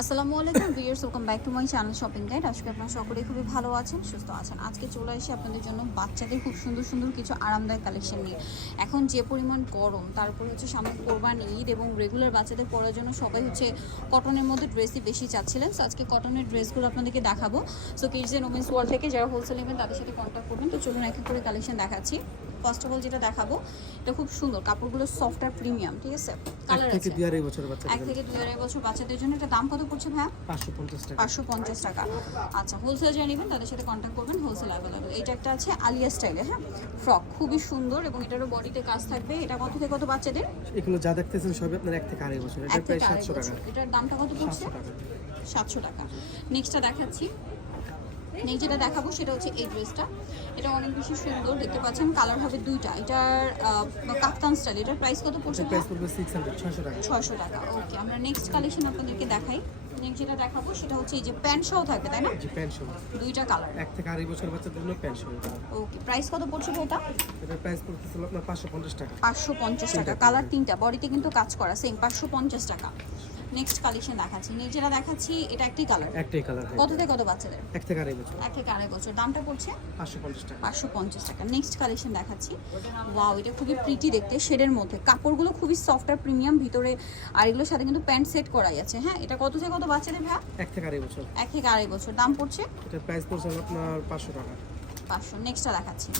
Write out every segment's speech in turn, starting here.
আসসালামু আলাইকুম viewers, welcome back to my channel shopping guide. আজকে আপনারা সকলেই খুবই ভালো আছেন, সুস্থ আছেন। আজকে চলে এসে আপনাদের জন্য বাচ্চাদের খুব সুন্দর সুন্দর কিছু আরামদায়ক কালেকশন নিয়ে। এখন যে পরিমাণ গরম তারপরে হচ্ছে সামনে কোরবানি ঈদ এবং রেগুলার বাচ্চাদের পড়ার জন্য সবাই হচ্ছে কটনের মধ্যে ড্রেসই বেশি চাচ্ছিলেন। সো আজকে কটনের ড্রেসগুলো আপনাদেরকে দেখাবো। So kids and women's world থেকে যারা হোলসেল নেবেন, তাদের সাথে কন্ট্যাক্ট করবেন। তো চলুন এক করে কালেকশন দেখাচ্ছি। ফার্স্ট অফ অল যেটা দেখাবো এটা খুব সুন্দর। কাপড়গুলো সফট আর প্রিমিয়াম ঠিক আছে? এক কালার থেকে আছে। দুই আড়াই বছর এক বাচ্চাদের থেকে দুই আড়াই বছর বাচ্চাদের জন্য। এটা দাম কত পড়ছে পাঁচশো পঞ্চাশ টাকা। পাঁচশো পঞ্চাশ টাকা। আচ্ছা হোলসেল যারা নেবেন তাদের সাথে কন্ট্যাক্ট করবেন হোলসেল অ্যাভেলেবল এটা একটা আছে আলিয়া স্টাইলে হ্যাঁ? ফ্রক খুবই সুন্দর এবং এটারও বডিতে কাজ থাকবে। এটা কত থেকে কত বাচ্চাদের? এগুলো যা দেখতেছেন সবই আপনার এক থেকে আড়াই বছর এটা প্রায় থেকে আড়াই সাতশো টাকা। এটার দামটা কত পড়ছে? সাতশো টাকা। সাতশো টাকা। নেক্সটটা দেখাচ্ছি। নেক্সট যেটা দেখাবো সেটা হচ্ছে এই ড্রেসটা। এটা অনেক বেশি সুন্দর দেখতে পাচ্ছেন কালার হবে দুইটা। এটার কাপ্তান স্টাইল এটার প্রাইস কত পড়ছে প্রাইস পড়বে সিক্স হান্ড্রেড ছয়শো টাকা। ছয়শো টাকা ওকে আমরা নেক্সট কালেকশন আপনাদেরকে দেখাই। নেক্সট যেটা দেখাবো সেটা হচ্ছে এই যে প্যান্ট সহ থাকবে তাই না? জি প্যান্ট শো দুইটা কালার এক থেকে আড়াই বছর বাচ্চাদের জন্য প্যান্ট শো ওকে প্রাইস কত পড়ছে এটা? এটার প্রাইস পড়তেছিল আপনার পাঁচশো পঞ্চাশ টাকা। পাঁচশো পঞ্চাশ টাকা। কালার তিনটা বডিতে কিন্তু কাজ করা সেম পাঁচশো পঞ্চাশ টাকা। নেক্সট কালেকশন দেখাচ্ছি। যেটা দেখাচ্ছি এটা একটি কালার একটাই কালার কত থেকে কত বাচ্চাদের? এক থেকে আড়াই বছর। এক থেকে আড়াই বছর। দামটা পড়ছে? পাঁচশো পঞ্চাশ টাকা। পাঁচশো পঞ্চাশ টাকা। নেক্সট কালেকশন দেখাচ্ছি। ওয়াও এটা খুবই প্রিটি দেখতে শেডের মধ্যে। কাপড়গুলো খুবই সফট আর প্রিমিয়াম ভিতরে আর এগুলোর সাথে কিন্তু প্যান্ট সেট করাই আছে। হ্যাঁ এটা কত থেকে কত বাচ্চাদের ভাই? এক থেকে আড়াই বছর। এক থেকে আড়াই বছর। দাম পড়ছে? এটার প্রাইস পড়ছে আপনার পাঁচশো টাকা। পাঁচশো। নেক্সটটা দেখাচ্ছি।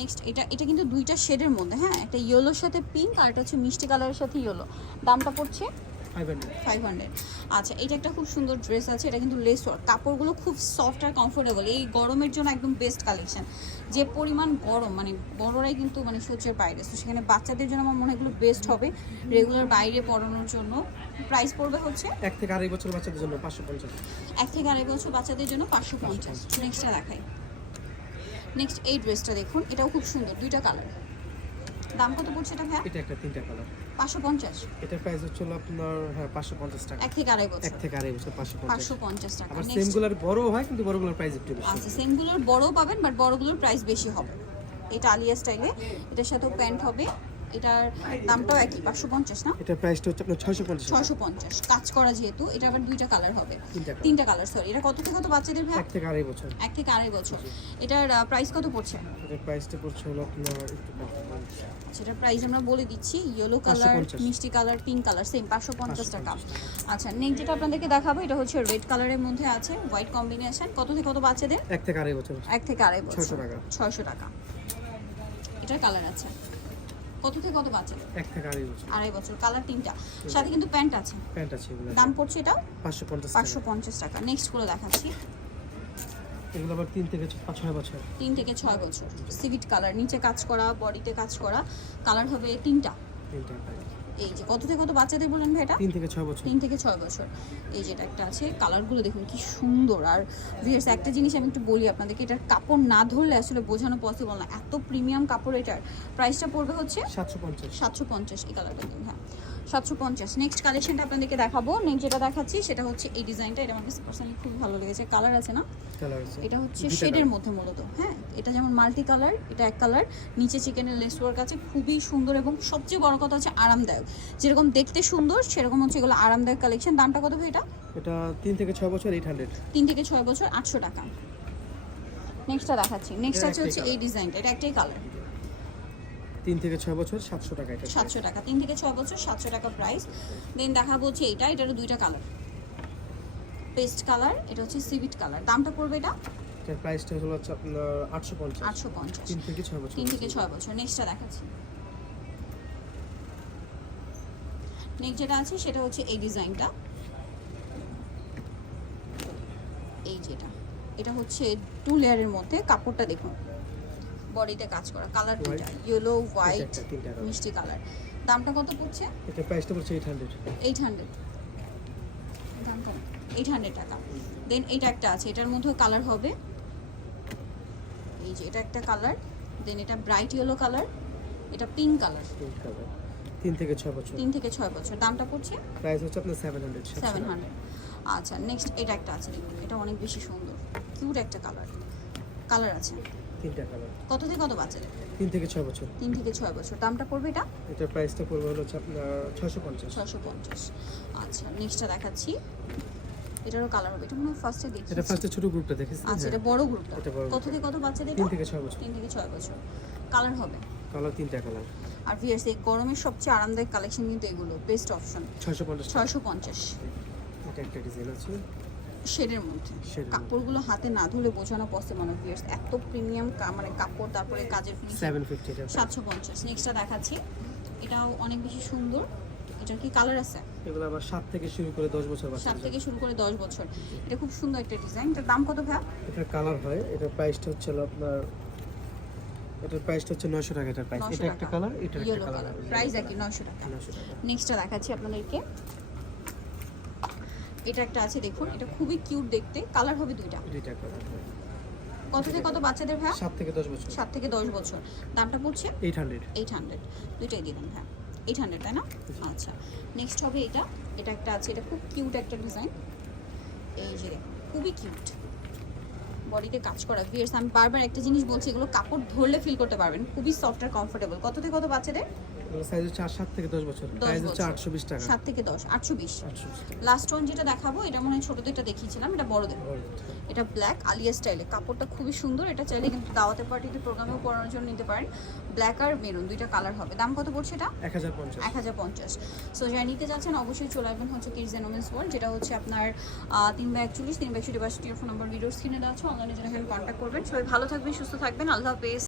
নেক্সট এটা এটা কিন্তু দুইটা শেডের মধ্যে। হ্যাঁ একটা ইয়েলোর সাথে পিঙ্ক আর এটা হচ্ছে মিষ্টি কালারের সাথে ইয়েলো দামটা পড়ছে? ফাইভ হান্ড্রেড আচ্ছা এটা একটা খুব সুন্দর ড্রেস আছে এটা কিন্তু লেস ওয়ার্ক কাপড়গুলো খুব সফট আর কমফোর্টেবল এই গরমের জন্য একদম বেস্ট কালেকশন যে পরিমাণ গরম মানে বড়রাই কিন্তু মানে সহ্যের বাইরে। তো সেখানে বাচ্চাদের জন্য আমার মনে হয় এগুলো বেস্ট হবে রেগুলার বাইরে পড়ানোর জন্য। প্রাইস পড়বে হচ্ছে? এক থেকে আড়াই বছর বাচ্চাদের জন্য পাঁচশো পঞ্চাশ। এক থেকে আড়াই বছর বাচ্চাদের জন্য পাঁচশো পঞ্চাশ। নেক্সটটা দেখাই। নেক্সট এই ড্রেসটা দেখুন এটাও খুব সুন্দর দুইটা কালার দাম কত পড়ছে এটা ভাইয়া? এটা একটা তিনটা কালার পাঁচশো পঞ্চাশ। এটার প্রাইস হচ্ছে আপনার হ্যাঁ পাঁচশো পঞ্চাশ টাকা। এক থেকে আড়াই এক থেকে আড়াই বছর পাঁচশো পঞ্চাশ। পাঁচশো পঞ্চাশ টাকা। আবার সেমগুলোর বড় হয় কিন্তু বড়গুলোর প্রাইস একটু বেশি। আচ্ছা সেমগুলোর বড় পাবেন বাট বড়গুলোর প্রাইস বেশি হবে। এটা আলিয়া স্টাইলে এটার সাথেও প্যান্ট হবে। এটার দামটাও একই পাঁচশো পঞ্চাশ না? এটার প্রাইসটা হচ্ছে আপনার ছয়শো পঞ্চাশ। ছয়শো পঞ্চাশ। কাজ করা যেহেতু এটা আবার দুইটা কালার হবে। তিনটা কালার সরি এটা কত থেকে কত বাচ্চাদের ভাই? এক থেকে আড়াই বছর। এক থেকে আড়াই বছর। এটার প্রাইস কত পড়ছে? এটার প্রাইসটা পড়ছে হলো আপনার সেটার প্রাইস আমরা বলে দিচ্ছি ইয়েলো কালার মিষ্টি কালার পিঙ্ক কালার সেম পাঁচশো পঞ্চাশ টাকা। আচ্ছা নেক্সট যেটা আপনাদেরকে দেখাবো এটা হচ্ছে রেড কালারের মধ্যে আছে হোয়াইট কম্বিনেশন কত থেকে কত বাচ্চাদের? এক থেকে আড়াই বছর। এক থেকে আড়াই বছর। 600 টাকা। ছয়শো টাকা। এটার কালার আছে। কত থেকে কত বাচ্চা এক থেকে আড়াই বছর। আড়াই বছর কালার তিনটা। সাথে কিন্তু প্যান্ট আছে। প্যান্ট আছে এগুলো। দাম পড়ছে এটা পাঁচশো পঞ্চাশ পাঁচশো পঞ্চাশ টাকা। নেক্সটগুলো দেখাচ্ছি। এগুলো আবার তিন থেকে পাঁচ ছয় বছর। তিন থেকে ছয় বছর। সিভিট কালার নিচে কাজ করা বডিতে কাজ করা কালার হবে তিনটা। তিনটা এই যে কত থেকে কত বাচ্চাদের বললেন ভাই এটা? তিন থেকে ছয় বছর। তিন থেকে ছয় বছর। এই যেটা একটা আছে কালারগুলো দেখুন কি সুন্দর। আর ভিয়ার্স একটা জিনিস আমি একটু বলি আপনাদেরকে এটার কাপড় না ধরলে আসলে বোঝানো পসিবল না। এত প্রিমিয়াম কাপড় এটার। প্রাইসটা পড়বে হচ্ছে সাতশো পঞ্চাশ। সাতশো পঞ্চাশ এই কালারটা হ্যাঁ। সাতশো পঞ্চাশ। নেক্সট কালেকশনটা আপনাদেরকে দেখাবো। নেক্সট যেটা দেখাচ্ছি সেটা হচ্ছে এই ডিজাইনটা। এটা আমার কাছে পার্সোনালি খুব ভালো লেগেছে। কালার আছে না? এটা হচ্ছে শেডের মধ্যে মূলত হ্যাঁ? এটা যেমন মাল্টি কালার এটা এক কালার নিচে চিকেনের লেস ওয়ার্ক আছে খুবই সুন্দর এবং সবচেয়ে বড় কথা হচ্ছে আরামদায়ক। যেরকম দেখতে সুন্দর সেরকম হচ্ছে এগুলো আরামদায়ক কালেকশন দামটা কত ভাই এটা? এটা তিন থেকে ছয় বছর এইট হান্ড্রেড তিন থেকে ছয় বছর আটশো টাকা। নেক্সটটা দেখাচ্ছি। নেক্সট আছে হচ্ছে এই ডিজাইনটা এটা একটাই কালার তিন থেকে ছয় বছর সাতশো টাকা এটা সাতশো টাকা তিন থেকে ছয় বছর সাতশো টাকা প্রাইস দেন দেখাবো হচ্ছে এইটা এটারও দুইটা কালার পেস্ট কালার এটা হচ্ছে সিভিট কালার দামটা পড়বে এটা? প্রাইসটা হলো আপনার আটশো পঞ্চাশ। আটশো পঞ্চাশ। তিন থেকে ছয় বছর তিন থেকে ছয় বছর। নেক্সটটা দেখাচ্ছি। নেক্সট যেটা আছে সেটা হচ্ছে এই ডিজাইনটা এই যেটা। এটা হচ্ছে টু লেয়ারের মধ্যে। কাপড়টা দেখুন। বডিতে কাজ করা। কালার দুইটা ইয়েলো হোয়াইট মিষ্টি কালার দামটা কত পড়ছে? এটার প্রাইসটা পড়ছে এইট হান্ড্রেড এইট হান্ড্রেড দাম কম। এইট হান্ড্রেড টাকা। দেন এইটা একটা আছে এটার মধ্যেও কালার হবে। এই যে এটা একটা কালার দেন এটা ব্রাইট ইয়েলো কালার এটা পিঙ্ক কালার তিন থেকে ছয় বছর। তিন থেকে ছয় বছর। দামটা পড়ছে? প্রাইস হচ্ছে আপনার সেভেন হান্ড্রেড সেভেন হান্ড্রেড আচ্ছা নেক্সট এটা একটা আছে। দেখুন এটা অনেক বেশি সুন্দর। কিউট একটা কালার কালার আছে। তিনটা কালার কত থেকে কত বাচ্চাদের তিন থেকে ছয় বছর। তিন থেকে ছয় বছর। দামটা পড়বে এটা? এটার প্রাইসটা পড়বে হলো আপনার ছয়শো পঞ্চাশ। ছশো পঞ্চাশ। আচ্ছা নেক্সটটা দেখাচ্ছি। এটারও কালার হবে। এটা মনে হয় ফার্স্টে দেখি এটা ফার্স্টে ছোট গ্রুপটা দেখেছি আচ্ছা এটা বড় গ্রুপটা কত থেকে কত বাচ্চাদের তিন থেকে ছয় বছর। তিন থেকে ছয় বছর। কালার হবে? কালার তিনটা কালার আর ভিয়ার্স এই গরমের সবচেয়ে আরামদায়ক কালেকশন কিন্তু এগুলো। বেস্ট অপশন ছয়শো পঞ্চাশ। ছয়শো পঞ্চাশ। এটা একটা ডিজাইন আছে। শেডের মধ্যে। কাপড়গুলো হাতে না ধুলে বোঝানো পসিবল না ভিয়ার্স এত প্রিমিয়াম মানে কাপড় তারপরে কাজের সাতশো পঞ্চাশ। নেক্সটটা দেখাচ্ছি। এটাও অনেক বেশি সুন্দর। এটার কি কালার আছে? এগুলো আবার সাত থেকে শুরু করে দশ বছর বাচ্চা সাত থেকে শুরু করে দশ বছর। এটা খুব সুন্দর একটা ডিজাইন এটার দাম কত ভাই এটার কালার হয়। এটার প্রাইসটা হচ্ছে আপনার এটার প্রাইসটা হচ্ছে নয়শো টাকা এটার প্রাইস এটা একটা কালার এটা একটা কালার প্রাইস একই নয়শো টাকা। নয়শো টাকা। নেক্সটটা দেখাচ্ছি আপনাদেরকে। এটা একটা আছে দেখুন এটা খুবই কিউট দেখতে। কালার হবে দুইটা। দুইটা কালার কত থেকে কত বাচ্চাদের ভাই সাত থেকে দশ বছর। সাত থেকে দশ বছর। দামটা পড়ছে? এইট হান্ড্রেড এইট হান্ড্রেড দুইটাই দিলাম হ্যাঁ এইট হান্ড্রেড তাই না? আচ্ছা। নেক্সট হবে এটা। এটা একটা আছে এটা খুব কিউট একটা ডিজাইন এই যে দেখুন, খুবই কিউট বডিতে কাজ করা। ভিয়ার্স আমি বারবার একটা জিনিস বলছি এগুলো কাপড় ধরলে ফিল করতে পারবেন। খুবই সফট আর কমফোর্টেবল কত থেকে কত বাচ্চাদের? সাইজ হচ্ছে আট সাত থেকে দশ বছর। দশ প্রাইস হচ্ছে বছর। আটশো বিশ টাকা। সাত থেকে দশ আটশো বিশ। আটশো বিশ টাকা। লাস্ট ওয়ান যেটা দেখাবো এটা মনে হয় ছোটোদেরটা দেখিয়েছিলাম এটা বড়দের। এটা ব্ল্যাক আলিয়া স্টাইলে কাপড়টা খুবই সুন্দর এটা চাইলে কিন্তু দাওয়াতে পার্টিতে প্রোগ্রামেও পরানোর জন্য নিতে পারেন। ব্ল্যাক আর মেরুন দুইটা কালার হবে। দাম কত পড়ছে এটা? এক হাজার পঞ্চাশ। এক হাজার পঞ্চাশ। সো যারা নিতে যাচ্ছেন অবশ্যই চলে আসবেন হচ্ছে কিডস অ্যান্ড ওমেন্স ওয়ার্ল্ড যেটা হচ্ছে আপনার আহ, তিন বা একচল্লিশ তিন বা একষট্টি ফোন নম্বর ভিডিওর স্ক্রিনে দেওয়া আছে অনলাইনে এখানে কন্ট্যাক্ট করবেন। সবাই ভালো থাকবেন সুস্থ থাকবেন। আল্লাহ হাফেজ।